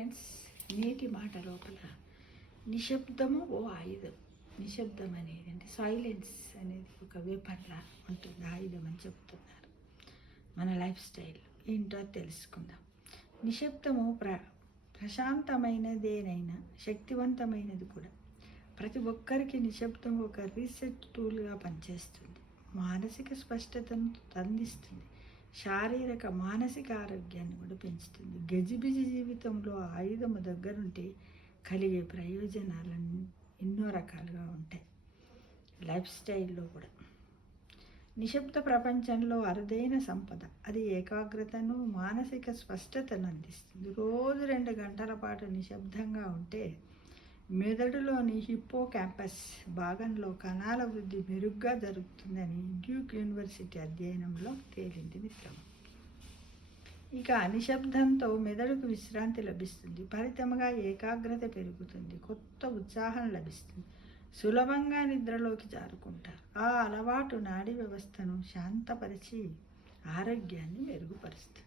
Friends, నేటి మాట లోపల నిశ్శబ్దము ఓ ఆయుధం. నిశ్శబ్దం అనేది అంటే సైలెన్స్ అనేది ఒక వెపన్లా ఉంటుంది, ఆయుధం అని చెప్తున్నారు. మన లైఫ్ స్టైల్ ఏంటో తెలుసుకుందాం. నిశ్శబ్దము ప్రశాంతమైనదేనైనా శక్తివంతమైనది కూడా. ప్రతి ఒక్కరికి నిశ్శబ్దం ఒక రీసెట్ టూల్గా పనిచేస్తుంది. మానసిక స్పష్టతను అందిస్తుంది, శారీరక మానసిక ఆరోగ్యాన్ని కూడా పెంచుతుంది. గజిబిజి జీవితంలో ఆయుధము దగ్గరుంటే కలిగే ప్రయోజనాలన్నీ ఎన్నో రకాలుగా ఉంటాయి. లైఫ్ స్టైల్లో కూడా నిశ్శబ్ద ప్రపంచంలో అరుదైన సంపద. అది ఏకాగ్రతను, మానసిక స్పష్టతను అందిస్తుంది. రోజు 2 గంటల పాటు నిశ్శబ్దంగా ఉంటే మెదడులోని హిప్పో క్యాంపస్ భాగంలో కణాల వృద్ధి మెరుగ్గా జరుగుతుందని డ్యూక్ యూనివర్సిటీ అధ్యయనంలో తేలింది మిత్రమా. ఇక నిశ్శబ్దంతో మెదడుకు విశ్రాంతి లభిస్తుంది, ఫలితంగా ఏకాగ్రత పెరుగుతుంది, కొత్త ఉత్సాహం లభిస్తుంది, సులభంగా నిద్రలోకి జారుకుంటారు. ఆ అలవాటు నాడీ వ్యవస్థను శాంతపరిచి ఆరోగ్యాన్ని మెరుగుపరుస్తుంది.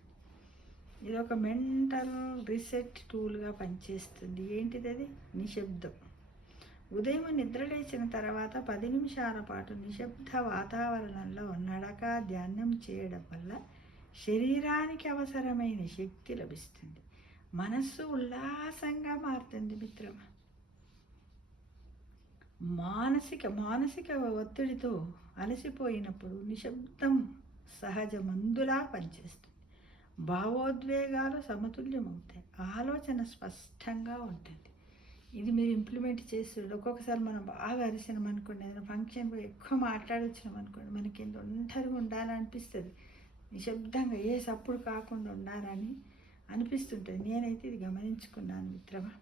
ఇది ఒక మెంటల్ రీసెట్ టూల్గా పనిచేస్తుంది. ఏంటిది? అది నిశ్శబ్దం. ఉదయం నిద్ర లేచిన తర్వాత 10 నిమిషాల పాటు నిశ్శబ్ద వాతావరణంలో నడక, ధ్యానం చేయడం వల్ల శరీరానికి అవసరమైన శక్తి లభిస్తుంది, మనస్సు ఉల్లాసంగా మారుతుంది మిత్రమా. మానసిక ఒత్తిడితో అలసిపోయినప్పుడు నిశ్శబ్దం సహజ మందులా పనిచేస్తుంది. భావోద్వేగాలు సమతుల్యమవుతాయి, ఆలోచన స్పష్టంగా ఉంటుంది. ఇది మీరు ఇంప్లిమెంట్ చేసి ఒక్కొక్కసారి మనం బాగా అరిసినాం అనుకోండి, ఏదైనా ఫంక్షన్లో ఎక్కువ మాట్లాడొచ్చినాం అనుకోండి, మనకి ఎంత ఒంటరిగా ఉండాలనిపిస్తుంది. నిశ్శబ్దంగా ఏ సప్పుడు కాకుండా ఉండాలని అనిపిస్తుంటుంది. నేనైతే ఇది గమనించుకున్నాను మిత్రమా.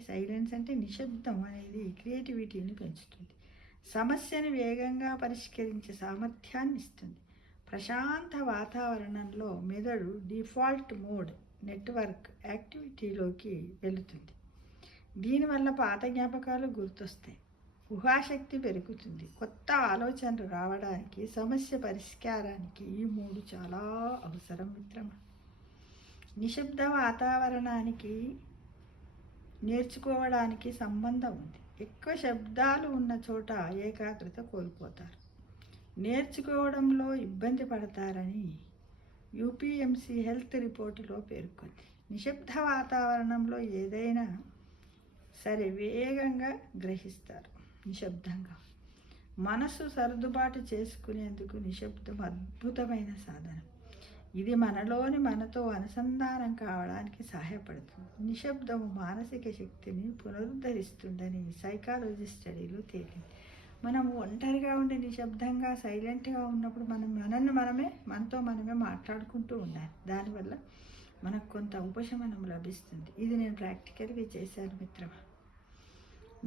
సైలెన్స్ అంటే నిశ్శబ్దం అనేది క్రియేటివిటీని పెంచుతుంది, సమస్యను వేగంగా పరిష్కరించే సామర్థ్యాన్ని ఇస్తుంది. ప్రశాంత వాతావరణంలో మెదడు డిఫాల్ట్ మోడ్ నెట్వర్క్ యాక్టివిటీలోకి వెళుతుంది. దీనివల్ల పాత జ్ఞాపకాలు గుర్తొస్తాయి, ఊహాశక్తి పెరుగుతుంది, కొత్త ఆలోచనలు రావడానికి, సమస్య పరిష్కారానికి ఈ 3 చాలా అవసరం మిత్రమా. నిశ్శబ్ద వాతావరణానికి నేర్చుకోవడానికి సంబంధం ఉంది. ఎక్కువ శబ్దాలు ఉన్న చోట ఏకాగ్రత కోల్పోతారు, నేర్చుకోవడంలో ఇబ్బంది పడతారని యూపీఎంసీ హెల్త్ రిపోర్టులో పేర్కొంది. నిశ్శబ్ద వాతావరణంలో ఏదైనా సరే వేగంగా గ్రహిస్తారు. నిశ్శబ్దంగా మనసు సర్దుబాటు చేసుకునేందుకు నిశ్శబ్దం అద్భుతమైన సాధనం. ఇది మనతో అనుసంధానం కావడానికి సహాయపడుతుంది. నిశ్శబ్దము మానసిక శక్తిని పునరుద్ధరిస్తుందని సైకాలజీ స్టడీలో తేలింది. మనం ఒంటరిగా ఉండి నిశ్శబ్దంగా సైలెంట్గా ఉన్నప్పుడు మనతో మనమే మాట్లాడుకుంటూ ఉండాలి. దానివల్ల మనకు కొంత ఉపశమనం లభిస్తుంది. ఇది నేను ప్రాక్టికల్గా చేశాను మిత్రమా.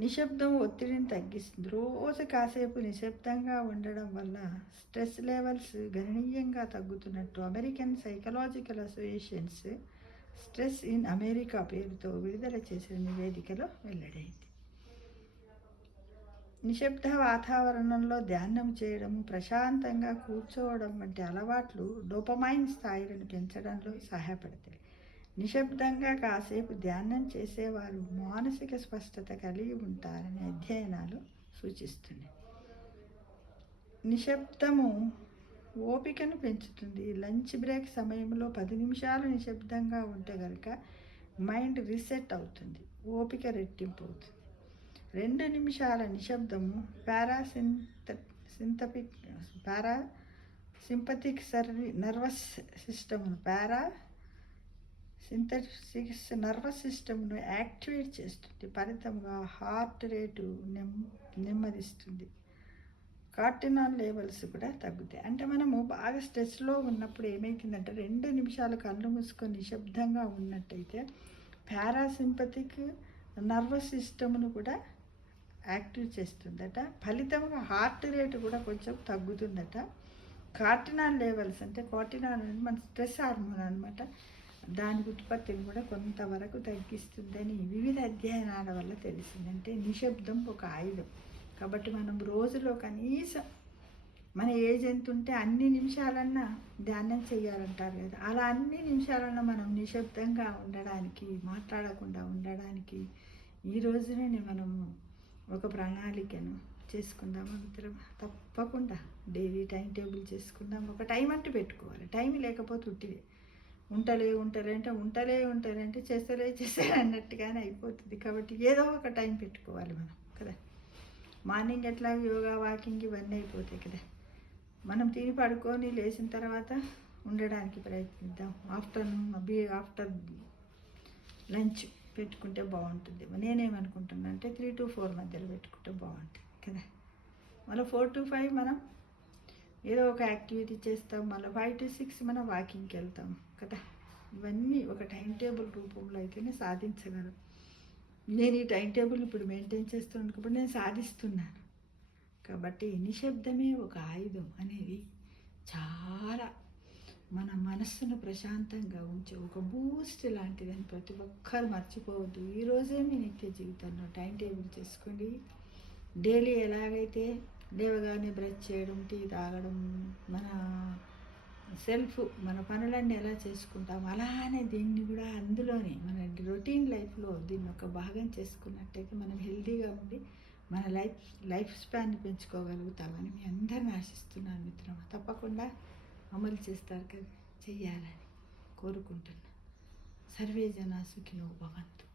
నిశ్శబ్దం ఒత్తిడిని తగ్గిస్తుంది. రోజు కాసేపు నిశ్శబ్దంగా ఉండడం వల్ల స్ట్రెస్ లెవెల్స్ గణనీయంగా తగ్గుతున్నట్టు American psychological association's stress in America పేరుతో విడుదల చేసిన నివేదికలో వెల్లడైంది. నిశ్శబ్ద వాతావరణంలో ధ్యానం చేయడము, ప్రశాంతంగా కూర్చోవడం వంటి అలవాట్లు డోపమైన్ స్థాయిలను పెంచడంలో సహాయపడతాయి. నిశ్శబ్దంగా కాసేపు ధ్యానం చేసేవారు మానసిక స్పష్టత కలిగి ఉంటారని అధ్యయనాలు సూచిస్తున్నాయి. నిశ్శబ్దము ఓపికను పెంచుతుంది. లంచ్ బ్రేక్ సమయంలో 10 నిమిషాలు నిశ్శబ్దంగా ఉంటే కనుక మైండ్ రీసెట్ అవుతుంది, ఓపిక రెట్టింపు అవుతుంది. 2 నిమిషాల నిశ్శబ్దము సింపథిక్ నర్వస్ సిస్టమ్ను యాక్టివేట్ చేస్తుంది, ఫలితంగా హార్ట్ రేటు నెమ్మదిస్తుంది, కార్టినాల్ లెవెల్స్ కూడా తగ్గుతాయి. అంటే మనము బాగా స్ట్రెస్లో ఉన్నప్పుడు ఏమైతుందంటే 2 నిమిషాలు కళ్ళు మూసుకొని నిశ్శబ్దంగా ఉన్నట్టయితే పారాసింపథిక్ నర్వస్ సిస్టమ్ను కూడా యాక్టివ్ చేస్తుందట, ఫలితంగా హార్ట్ రేటు కూడా కొంచెం తగ్గుతుందట. కార్టినాల్ లెవెల్స్ అంటే కార్టినాల్ అంటే మన స్ట్రెస్ హార్మోన్ అనమాట, దాని ఉత్పత్తిని కూడా కొంతవరకు తగ్గిస్తుందని వివిధ అధ్యయనాల వల్ల తెలిసింది. అంటే నిశ్శబ్దం ఒక ఆయుధం. కాబట్టి మనం రోజులో కనీసం మన ఏజ్ ఎంత ఉంటే అన్ని నిమిషాలన్నా ధ్యానం చేయాలంటారు కదా, అలా అన్ని నిమిషాలన్నా మనం నిశ్శబ్దంగా ఉండడానికి, మాట్లాడకుండా ఉండడానికి ఈ రోజునే మనము ఒక ప్రణాళికను చేసుకుందామా మిత్రమా? తప్పకుండా డైలీ టైం టేబుల్ చేసుకుందాం. ఒక టైం అంటూ పెట్టుకోవాలి. టైం లేకపోతే ఉట్టిదే ఉంటలే అంటే చేస్తలే అన్నట్టుగానే అయిపోతుంది. కాబట్టి ఏదో ఒక టైం పెట్టుకోవాలి మనం కదా. మార్నింగ్ ఎట్లా యోగా, వాకింగ్ ఇవన్నీ అయిపోతాయి కదా. మనం తిని పడుకొని లేచిన తర్వాత ఉండడానికి ప్రయత్నిద్దాం. ఆఫ్టర్ లంచ్ పెట్టుకుంటే బాగుంటుంది. నేనేమనుకుంటున్నా అంటే 3 to 4 మధ్యలో పెట్టుకుంటే బాగుంటుంది కదా. మళ్ళీ 4 to 5 మనం ఏదో ఒక యాక్టివిటీ చేస్తాం. మళ్ళీ 5 to 6 మనం వాకింగ్కి వెళ్తాం కదా. ఇవన్నీ ఒక టైం టేబుల్ రూపంలో అయితేనే సాధించగలం. నేను ఈ టైం టేబుల్ ఇప్పుడు మెయింటైన్ చేస్తున్నప్పుడు నేను సాధిస్తున్నాను. కాబట్టి నిశ్శబ్దమే ఒక ఆయుధం అనేది చాలా మన మనస్సును ప్రశాంతంగా ఉంచే ఒక బూస్ట్ లాంటిదని ప్రతి ఒక్కరు మర్చిపోవద్దు. ఈరోజే మీ నిత్య జీవితంలో టైం టేబుల్ చేసుకోండి. డైలీ ఎలాగైతే లేవగానే బ్రష్ చేయడం, టీ తాగడం, మన పనులన్నీ ఎలా చేసుకుంటాం అలానే దీన్ని కూడా అందులోనే మన రొటీన్ లైఫ్లో దీన్ని ఒక భాగం చేసుకున్నట్టయితే మనం హెల్తీగా ఉండి మన లైఫ్ స్పాన్ని పెంచుకోగలుగుతామని మీ అందరిని ఆశిస్తున్నాను మిత్రమా. తప్పకుండా అమలు చేస్తారు కదా, చెయ్యాలని కోరుకుంటున్నాను. సర్వే జనా సుఖినో భవంతు.